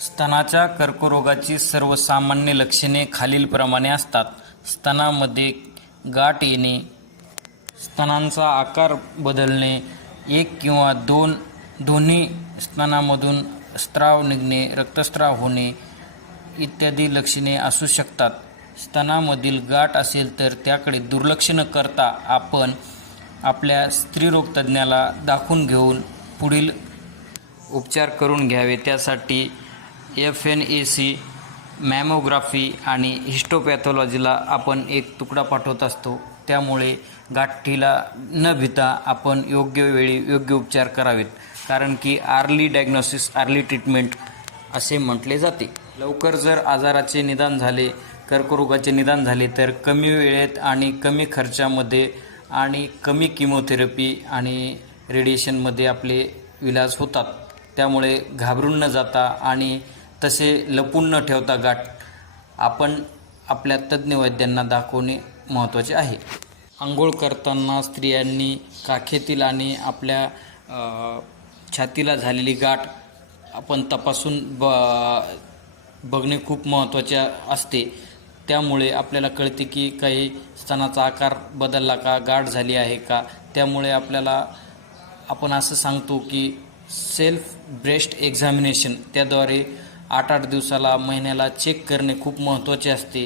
स्तनाच्या कर्करोगाची सर्वसामान्य लक्षणे खालीलप्रमाणे असतात. स्तनामध्ये गाठ येणे स्तनांचा आकार बदलणे एक किंवा दोन दोन्ही स्तनामधून स्त्राव निघणे रक्तस्राव होणे इत्यादी लक्षणे असू शकतात. स्तनामधील गाठ असेल तर त्याकडे दुर्लक्ष न करता आपण आपल्या स्त्रीरोगतज्ञाला दाखवून घेऊन पुढील उपचार करून घ्यावे. त्यासाठी F N A C mammography आणि हिस्टोपॅथॉलॉजीला आपण एक तुकडा पाठवत असतो. त्यामुळे गाठीला न भिता आपण योग्य वेळी योग्य उपचार करावेत. कारण की आर्ली डायग्नोसिस आर्ली ट्रीटमेंट असे म्हटले जाते. लवकर जर आजाराचे निदान झाले कर्करोगाचे निदान झाले तर कमी वेळेत आणि कमी खर्चामध्ये आणि कमी किमोथेरपी आणि रेडिएशनमध्ये आपले इलाज होतात. त्यामुळे घाबरून न जाता आणि तसे लपून न ठेवता गाठ आपण आपल्या तज्ज्ञ वैद्यांना दाखवणे महत्त्वाचे आहे. आंघोळ करताना स्त्रियांनी काखेतील आणि आपल्या छातीला झालेली गाठ आपण तपासून ब बघणे खूप महत्त्वाचे असते. त्यामुळे आपल्याला कळते की काही स्तनाचा आकार बदलला का गाठ झाली आहे का? त्यामुळे आपल्याला आपण असं सांगतो की सेल्फ ब्रेस्ट एक्झामिनेशन त्याद्वारे आठ आठ दिवसाला महिन्याला चेक करणे खूप महत्त्वाचे असते.